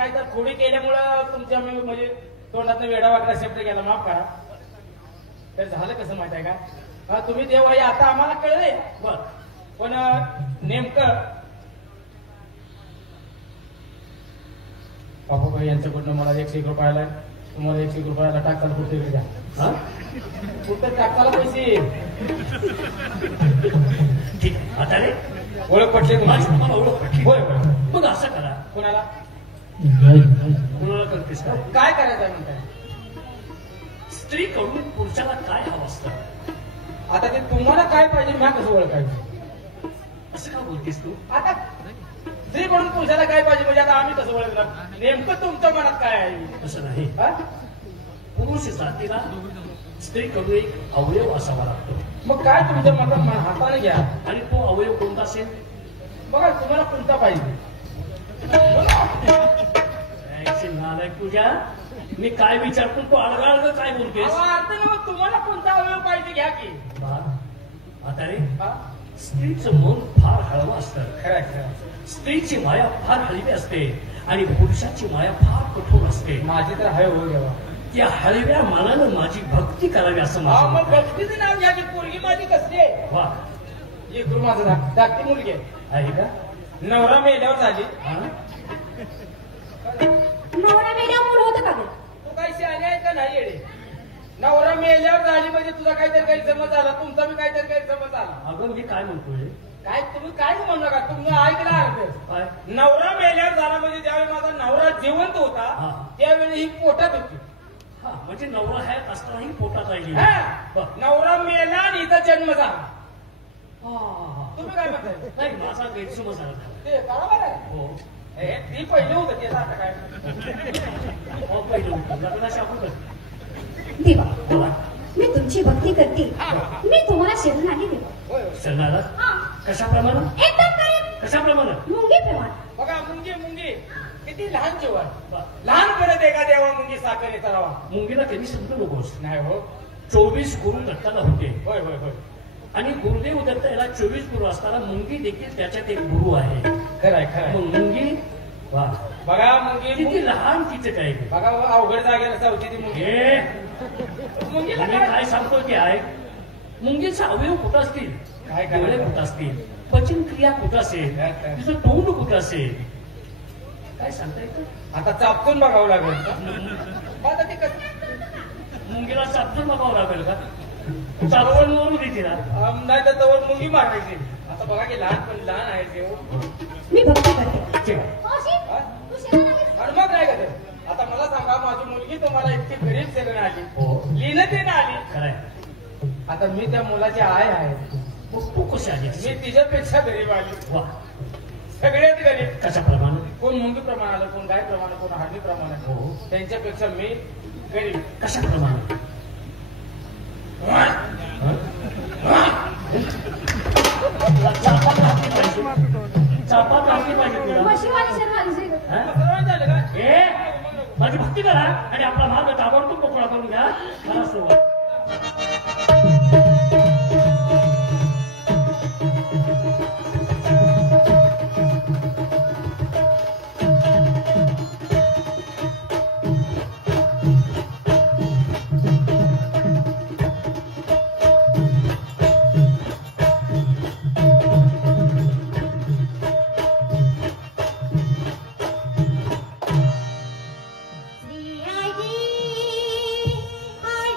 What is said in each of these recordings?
काय तर खोडी केल्यामुळं तुमच्या म्हणजे तोंडातनं वेडा वाकडा शब्द गेला, माफ करा. तर झालं कसं माहित आहे का, तुम्ही देव आहे आता आम्हाला कळले. बर, पण नेमकं बापूबाई यांच्याकडनं मला 101 रुपयाला, तुम्हाला 101 रुपयाला टाकताना कुठे द्या. हा, कुठं टाकताला पैसे. ठीक आहे, आता रे ओळख पटली तुम्हाला ओळख पटली. होय होय. मग असं करा, कुणाला कुणाला करतेस का? काय करायचं आहे म्हणताय? स्त्रीकडून पुरुषाला काय हवं असतं? आता ते तुम्हाला काय पाहिजे मी कसं ओळखायचं? असं का बोलतेस तू? आता स्त्रीकडून पुरुषाला काय पाहिजे म्हणजे आता आम्ही कसं ओळखलं? नेमकं तुमच्या मनात काय आहे? असं नाही, हा? पुरुष जातीला स्त्रीकडून एक अवयव असावा लागतो. मग काय तुमच्या मनात हाताने घ्या आणि तो अवयव कोणता असेल? बघा तुम्हाला कोणता पाहिजे. नालायक तुझ्या, मी काय विचारतो तू अडगाळ काय बोलतेस? अर्थ ना, मग तुम्हाला कोणता अवयव पाहिजे घ्या की. आता रे हा? स्त्रीचं मन फार हळवं असतं. खरं खरं. स्त्रीची माया फार हळवी असते आणि पुरुषाची माया फार कठोर असते. माझी तर हय हो घ्यावा. या हळव्या मनानं माझी भक्ती करावी असं मग माझं. भक्तीचं नाव घ्या की. पोरगी माझी कसली आहे? वा, एक गुरु माझा धाकटी मुलगी आहे. आहे का? नवरा मेल्यावर झाली. हा? नवरा मेल्यावर मूल होतं का ग? तू काही शहाणी आहे का नाही येडे? नवरा मेल्यावर झाली म्हणजे तुझा काहीतरी गैरसमज झाला, तुमचा मी काहीतरी गैरसमज झाला. अगं मी काय म्हणतोय? काय तुम्ही काय म्हणू नका, तुम्ही ऐकला अर्थ. काय? नवरा मेल्यावर झाला म्हणजे ज्यावेळी माझा नवरा जिवंत हा. होता त्यावेळी ही पोटात होती. हा, म्हणजे नवरा हयात असतानाही पोटात राहिली. हा, नवरा मेला आणि हिचा जन्म झाला. हा. तुम्ही काय म्हणताय? नाही, माझा गैरसमज झाला. ते बरोबर आहे. हो, हे ती पहिलं होतं त्याचं आता काय. हो, पहिलं होतं लग्नाच्या अगोदर. देवा, बोला. मी तुमची भक्ती करते. मी तुम्हाला शरण आली देवा. होय होय. शरणाला हा, कशाप्रमाणे? एकदम करेन. कशाप्रमाणे? मुंगी प्रमाण. बघा मुंगी मुंगी किती लहान जीव आहे. लहानपणात एका देवा मुंगी साखरेचा रवा. मुंगीला कधी समजू नकोस. नाही हो. 24 गुरु दत्ताला होते होय होय होय. आणि गुरुदेव दत्त याला 24 गुरु असताना मुंगी देखील त्याच्यात एक गुरु आहे. खरंय खरंय. मग मुंगी वा, बघा मुंगी किती लहान तिचं काय. बघा अवघड जागेला जाऊची ती मुंगी. हे मुंगीला मी काय काय सांगतो की आहे, मुंगीचा अवयव कुठं असतील, काय डोळे करायचं? कुठं असतील, पचन क्रिया कुठं असेल, काय, काय? तिचं तोंड कुठं असेल, काय सांगता येतं? आता चापतून बघावं लागेल. मग आता ते कसं मुंगीला चापटून बघावं लागेल का? चापवून वरून देते ना. नाही तर तवर मुंगी मारायची. आता बघा की लहानपणी लहान आहे ते. मी भक्ती करते. ठीक आहे. मावशी, हा? तू शरण आलीस? आणि मग नाही का ते? आता मला सांगा, माझी मुलगी तुम्हाला इतकी गरीब सेवन आली, हो, लिहिणं ते ना आली. खरंय. आता मी त्या मुलाची आय आहे. मग तू कशी आली? मी तिच्यापेक्षा गरीब आली. वा, सगळ्यात गरीब. कशाप्रमाणे? कोण मुंगी प्रमाण आलं, कोण गाय प्रमाण, कोण हाडी प्रमाण. हो. त्यांच्यापेक्षा मी गरीब. कशाप्रमाणे? चापात राखली पाहिजे तुला. म्हशीवाली शरण आलीस रे. हा? सर्वांचं झालं का? ए, माझी भक्ती करा आणि आपला मार्ग ताबडतोब मोकळा करून घ्या. मला सुरुवात. श्री आई, आई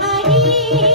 हरी